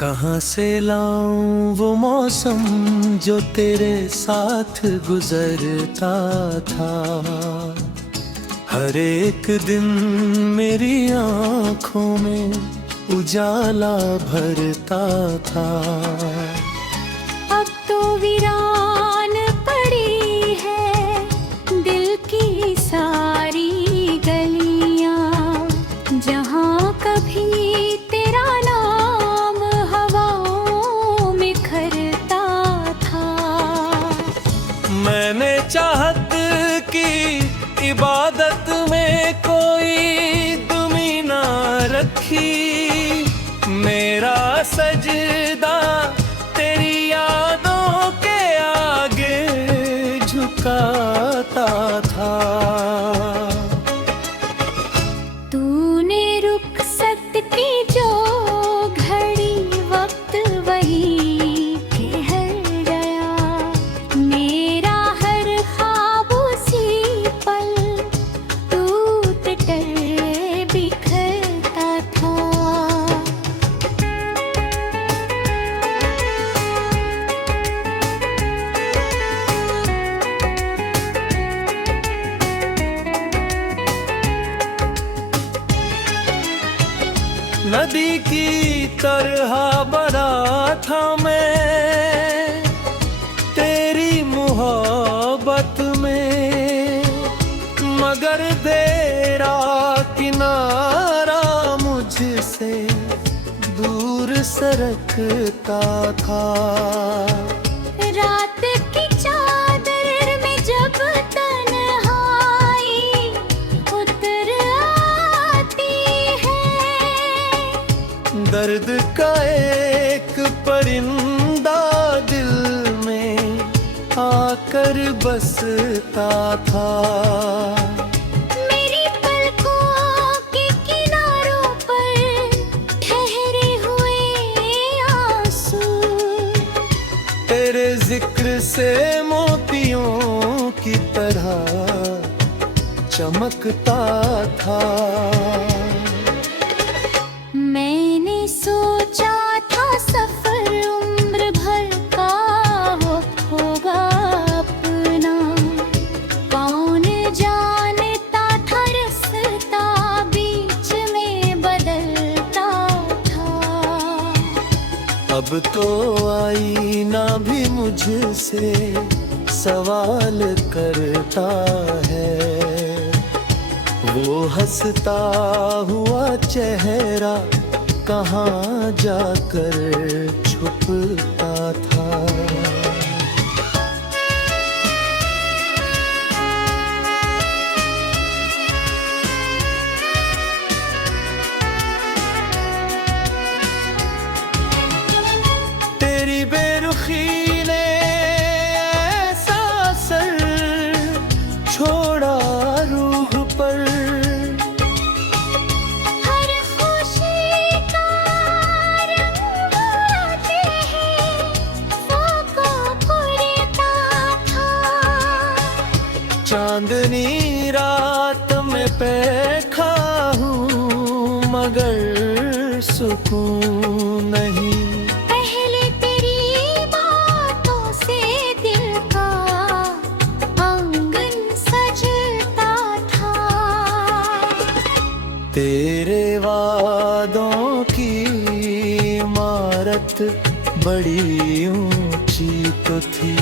कहाँ से लाऊं वो मौसम जो तेरे साथ गुजरता था। हर एक दिन मेरी आँखों में उजाला भरता था। अब तो वीरान पड़ी है दिल की सारी गलियां, जहाँ कभी तेरा नाम हवाओं में खरता था। मैंने चाहत की इबादत में कोई दुमी ना रखी, मेरा सजदा तेरी यादों के आगे झुकाता था। तूने रुखसत की जो घड़ी वक्त वही ठहर गया, मेरा हर ख्वाब उसी पल टूट कर बिखरता था। नदी की तरह बरा था मैं तेरी मोहब्बत में, मगर तेरा किनारा मुझसे दूर सरकता था। रात की चादर में जब तन्हाई उतर आती है, दर्द का एक परिंदा दिल में आकर बसता था। मेरी पलकों के किनारों पर ठहरे हुए आंसू, तेरे जिक्र से मोतियों की तरह चमकता था। मैंने सोचा था सफर उम्र भर का होगा अपना, कौन जानता था रास्ता बीच में बदलता था। अब तो आईना भी मुझसे सवाल करता है, वो हंसता हुआ चेहरा कहाँ जाकर छुपता था। तेरी बेरुखी ने ऐसा असर छोड़ा रूह पर, हर खुशी का रंग आते हैं फाका फुरता था। चांदनी रात में पैखा हूँ मगर सुकून नहीं। पहले तेरी बातों से दिल का आंगन सजता था। तेरे वादों की इमारत बड़ी ऊंची तो थी,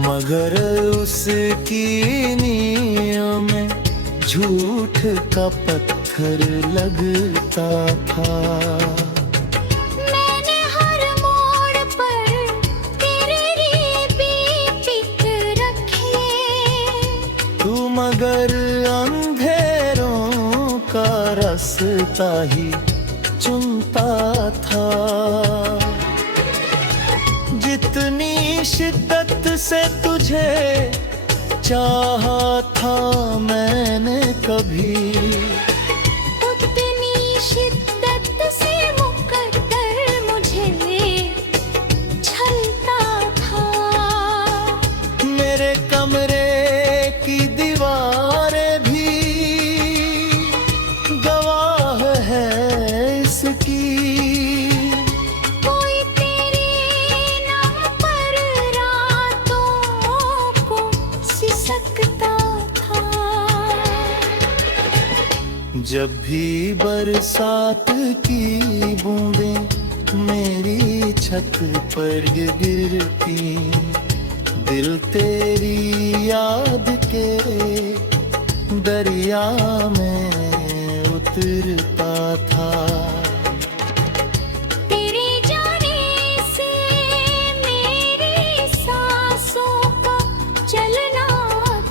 मगर उसकी नींव में झूठ का पत्थर लगता था। मैंने हर मोड़ पर तेरे लिए बेफिक रखे, तू मगर अंधेरों का रास्ता ही चुनता था। जितनी शिद्दत से तुझे चाहा था मैंने कभी, उतनी शिद्दत से मुकद्दर मुझे छलता था। मेरे कमरे की दीवारें भी गवाह है इसकी, जब भी बरसात की बूंदें मेरी छत पर गिरती, दिल तेरी याद के दरिया में उतरता था। तेरे जाने से मेरी सांसों का चलना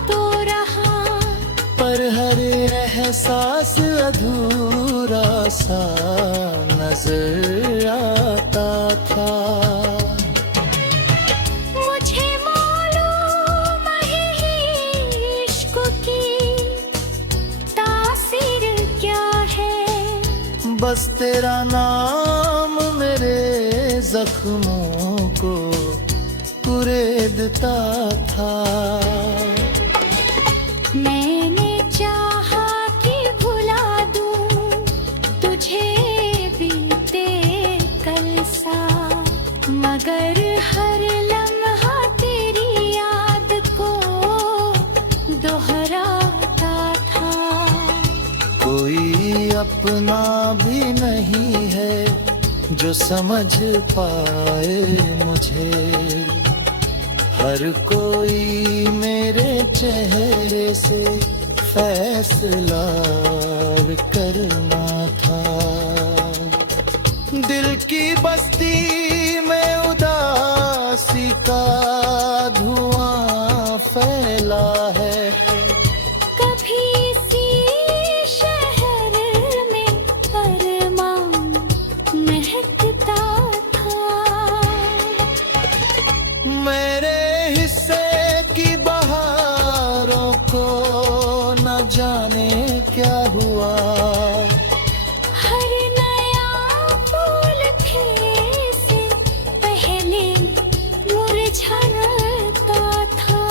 तो रहा, पर हर एहसास अधूरा सा नजर आता था। मुझे मालूम है इश्क की तासीर क्या है, बस तेरा नाम मेरे जख्मों को कुरेदता था। मैंने चाहा कि भुला दूं तुझे बीते कल सा, मगर हर लम्हा तेरी याद को दोहराता था। कोई अपना भी नहीं है जो समझ पाए मुझे, हर कोई मेरे चेहरे से फैसला करना था। दिल की बस्ती में उदासी का धुआं फैला है। कभी इसी शहर में अरमान महकता था। मेरे हिस्से की बहारों को न जाने क्या हुआ, हर नया फूल खिलने से पहले मुरझाता था।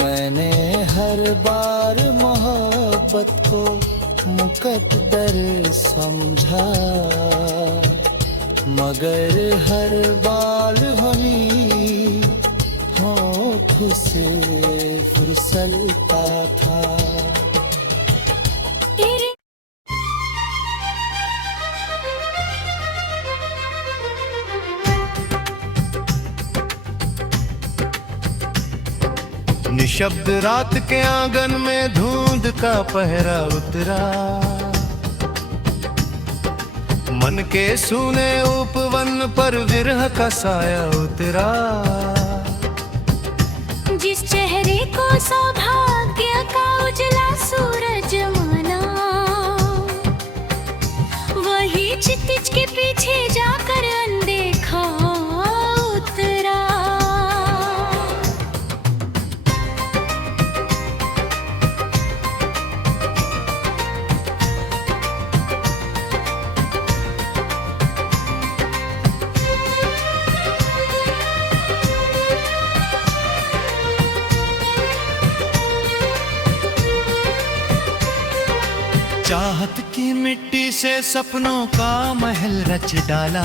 मैंने हर बार मोहब्बत को मुकद्दर समझा, मगर हर बाल हनी होठ से फिसलता था। तेरे निशब्द रात के आंगन में धुंध का पहरा उतरा, मन के सूने उपवन पर विरह का साया उतरा। जिस चेहरे को सौभाग्य का उजला सूरज माना, वही क्षितिज के पीछे जाकर अनदेखा उतरा। चाहत की मिट्टी से सपनों का महल रच डाला,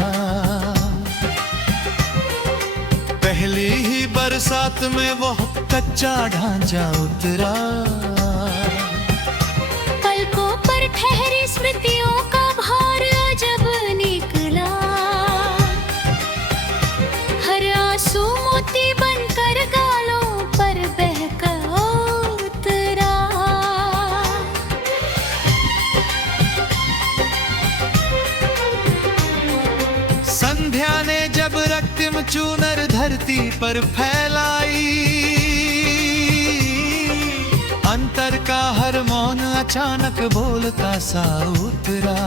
पहली ही बरसात में वो कच्चा ढांचा उतरा। पलकों पर ठहरी स्मृतियों का भार जब निकला, हर आंसू मोती बनकर गालों पर बहकर उतरा। संध्या ने जब रक्तिम चूनर धरती पर फैलाई, अंतर का हर मौन अचानक बोलता सा उतरा।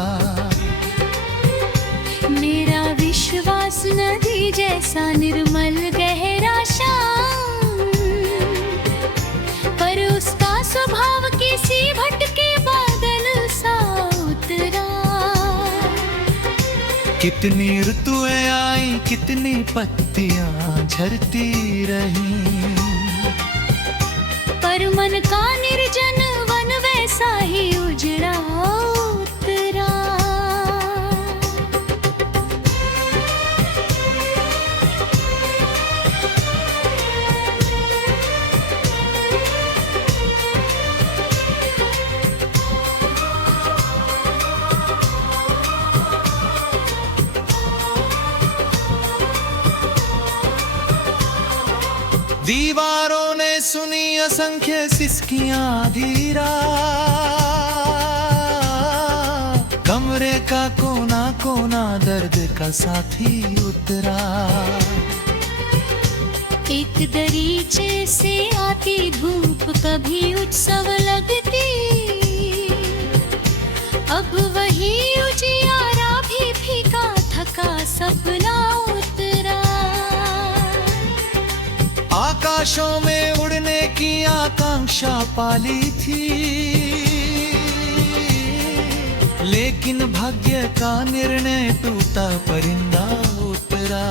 मेरा विश्वास नदी जैसा निर्मल गहरा शांत, पर उसका स्वभाव किसी भटके बादल सा उतरा। कितनी ऋतुएं आई, कितनी पत्तियां झरती रही, पर मन का निर्जन वन वैसा ही उजड़ा उतरा। दीवारों ने सुनी असंख्य सिसकियां धीरा, कमरे का कोना कोना दर्द का साथी उतरा। एक दरीचे से आती धूप कभी उत्सव लगती, अब वही उजियारा भी फीका थका सपना उतरा। आकाशों में उड़ने की आकांक्षा पाली थी, लेकिन भाग्य का निर्णय टूटा परिंदा उतरा।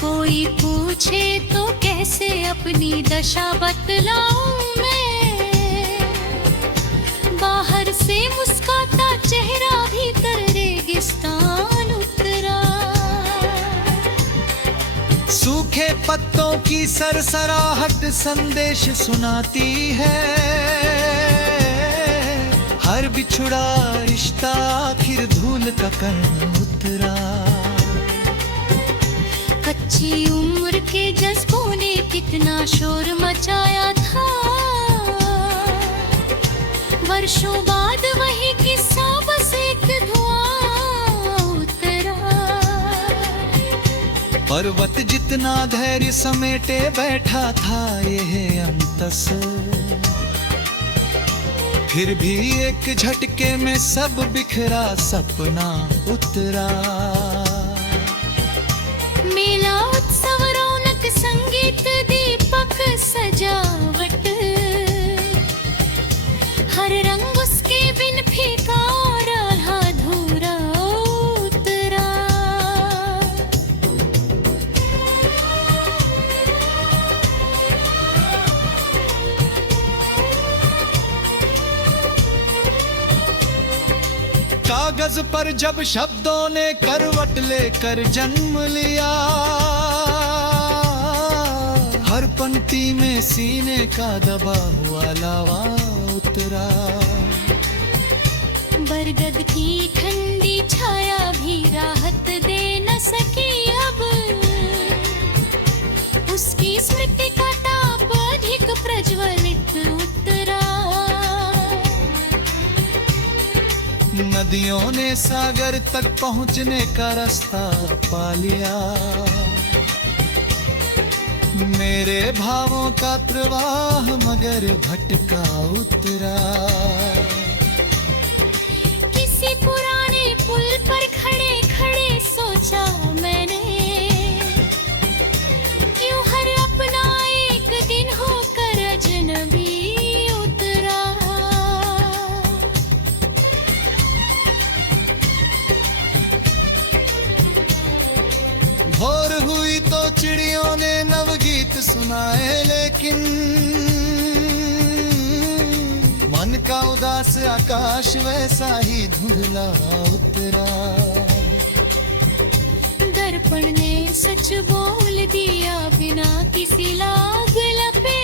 कोई पूछे तो कैसे अपनी दशा बतलाऊं मैं, बाहर से मुस्काता चेहरा भीतर रेगिस्तान उतरा। सूखे पत्तों की सरसराहट संदेश सुनाती है, हर बिछुड़ा रिश्ता आखिर धूल का कण उतरा। कच्ची उम्र के जज्बों ने कितना शोर मचाया था, वर्षों बाद वही किस्सा बस एक धुआं उतरा। पर्वत जितना धैर्य समेटे बैठा था यह अंतस, फिर भी एक झटके में सब बिखरा सपना उतरा। मेला उत्सव रौनक संगीत दीपक सजावट, हर रंग उसके बिन फीका और अधूरा उतरा। कागज पर जब शब्दों ने करवट लेकर जन्म लिया, हर पंक्ति में सीने का दबा हुआ लावा उतरा। बरगद की ठंडी छाया भी राहत दे न सकी अब, उसकी स्मृति का ताप अधिक प्रज्वलित उतरा। नदियों ने सागर तक पहुंचने का रास्ता पा लिया, मेरे भावों का प्रवाह मगर भटका उतरा। किसी पुराने पुल पर खड़े खड़े सोचा मैंने, क्यों हर अपना एक दिन होकर अजनबी उतरा। भोर हुई तो चिड़ियों ने नवगीत सुनाए, लेकिन मन का उदास आकाश वैसा ही धुंधला उतरा। दर्पण ने सच बोल दिया बिना किसी लाग लपे,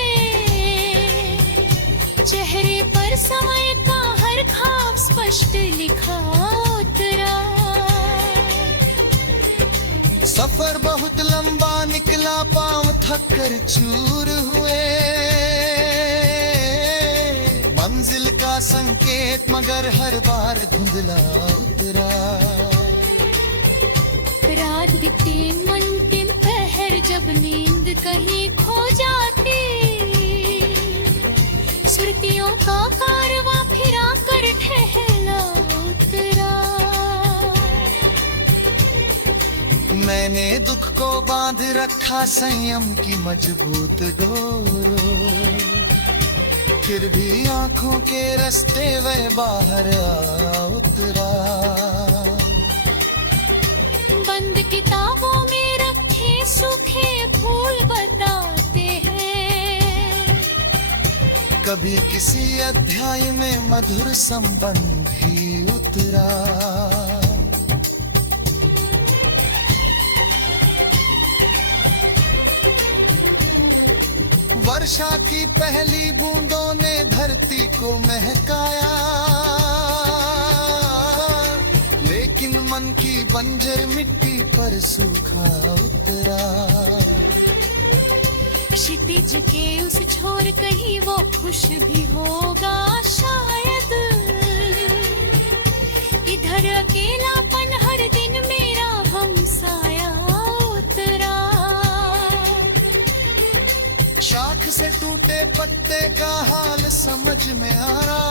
चेहरे पर समय का हर ख्वाब स्पष्ट लिखा उतरा। सफर बहुत लंबा निकला, पांव थक कर चूर हुए, मंजिल का संकेत मगर हर बार धुंधला उतरा। रात बीते अंतिम पहर जब नींद कहीं खो जाती, स्मृतियों का कारवां फिरा कर ठहला उतरा। मैंने दुख को बांध रखा संयम की मजबूत डोरों, फिर भी आंखों के रास्ते वह बाहर आ उतरा। बंद किताबों में रखे सूखे फूल बताते हैं, कभी किसी अध्याय में मधुर संबंध ही उतरा। वर्षा की पहली बूंदों ने धरती को महकाया, लेकिन मन की बंजर मिट्टी पर सूखा उतरा। क्षितिज के उस छोर कहीं वो खुश भी होगा शायद। इधर अकेलापन हर दिन मेरा हमसाया उतरा। शाख से टूटे पत्ते का हाल समझ में आ रहा।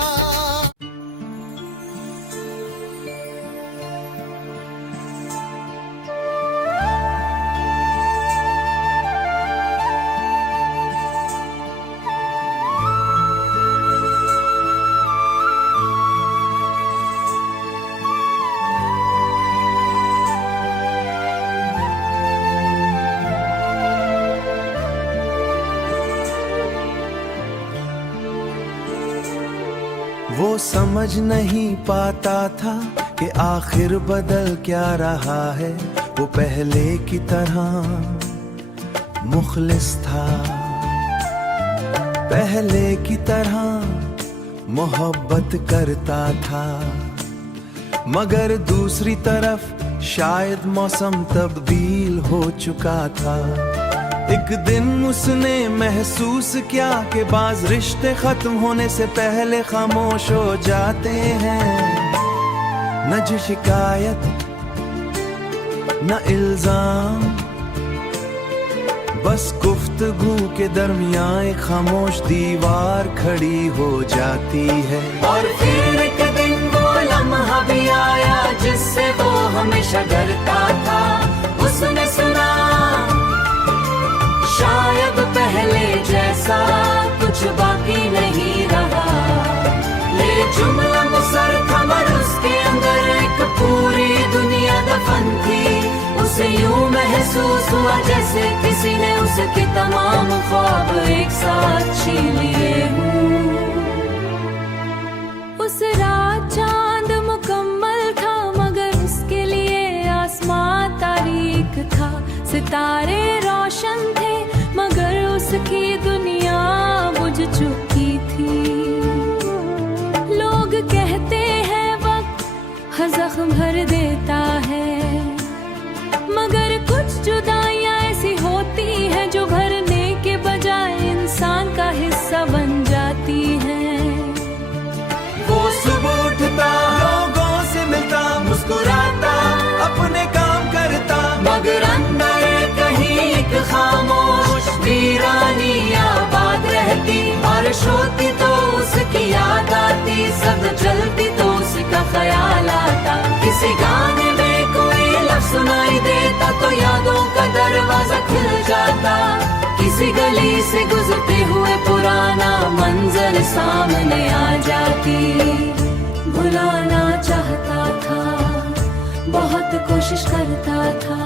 वो समझ नहीं पाता था कि आखिर बदल क्या रहा है। वो पहले की तरह मुखलिस था, पहले की तरह मोहब्बत करता था। मगर दूसरी तरफ शायद मौसम तब्दील हो चुका था। एक दिन उसने महसूस किया कि बाज रिश्ते खत्म होने से पहले खामोश हो जाते हैं। न जो शिकायत न इल्जाम, बस गुफ्तगू के दरमियान एक खामोश दीवार खड़ी हो जाती है। और फिर एक दिन वो लम्हा भी आया जिससे वो हमेशा डरता था। उसने सुना शायद पहले जैसा कुछ बाकी नहीं रहा। ले जुमला मुसर था मगर उसके अंदर एक पूरी दुनिया दफन थी। उसे यूं महसूस हुआ जैसे किसी ने उसके तमाम ख्वाब एक साथ छीन लिए हूँ। उस रात चांद मुकम्मल था मगर उसके लिए आसमां तारीक था। सितारे रोशन थे मगर उसकी दुनिया बुझ चुकी थी। लोग कहते हैं वक्त हर जख्म भर देता है, मगर कुछ जुदाइयां ऐसी होती हैं जो भरने के बजाय इंसान का हिस्सा बन जाती हैं। वो सुबह उठता, लोगों से मिलता, मुस्कुराता, अपने काम करता, मगर अंदर कहीं एक खामोश वीरानी आबाद रहती। बारिश होती तो उसकी याद आती, सद जलती तो उसका ख्याल आता। किसी गाने में कोई लफ्ज़ सुनाई देता तो यादों का दरवाजा खुल जाता। किसी गली से गुजरते हुए पुराना मंजर सामने आ जाती। भुलाना चाहता था, बहुत कोशिश करता था।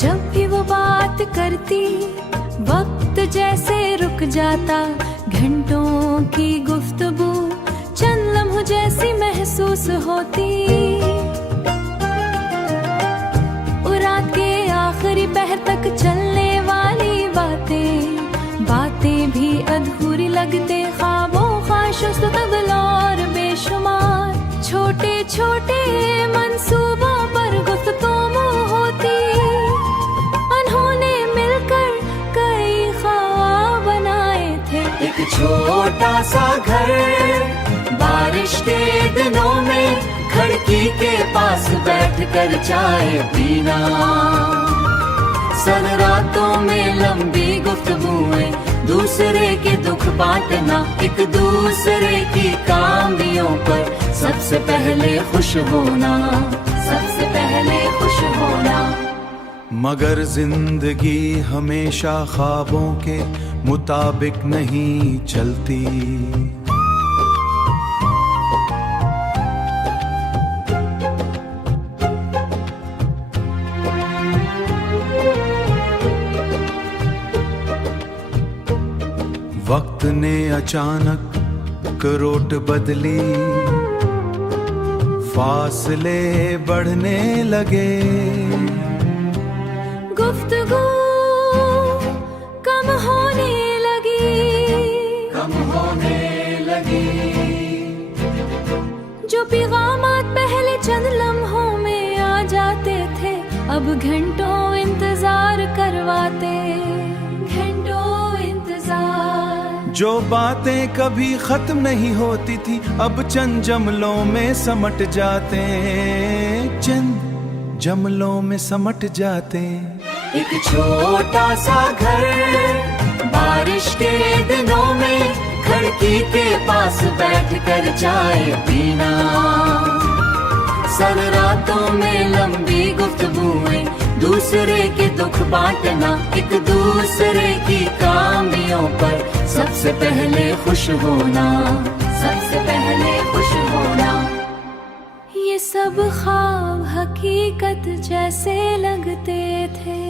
जब भी वो बात करती वक्त जैसे रुक जाता। घंटों की गुफ्तगू चंद लम्हों जैसी महसूस होती। और रात के आखिरी पहर तक चलने वाली बातें भी अधूरी लगते। ख्वाबों ख्वाहिशों से तगल और बेशुमार छोटे छोटे मंसूबों पर गुफ्तगू होती। एक छोटा सा घर बारिश के दिनों में, खिड़की के पास बैठ कर चाय पीना। सन रातों में लंबी गुफ्तगूएं, दूसरे के दुख बांटना। एक दूसरे की कामयाबियों पर सबसे पहले खुश होना, सबसे पहले खुश होना। मगर जिंदगी हमेशा ख्वाबों के मुताबिक नहीं चलती। वक्त ने अचानक रुकरोट बदली, फासले बढ़ने लगे। गुफ्तगू कम होने लगी, कम होने लगी। जो पैगामात पहले चंद लम्हों में आ जाते थे, अब घंटों इंतजार करवाते, घंटों इंतजार। जो बातें कभी खत्म नहीं होती थी, अब चंद जमलों में समट जाते, चंद जमलों में समट जाते। एक छोटा सा घर बारिश के दिनों में, खिड़की के पास बैठ कर चाय पीना। सर रातों में लंबी गुफ्तगूएं, दूसरे के दुख बांटना। एक दूसरे की कामियों पर सबसे पहले खुश होना, सबसे पहले खुश होना। ये सब ख्वाब हकीकत जैसे लगते थे।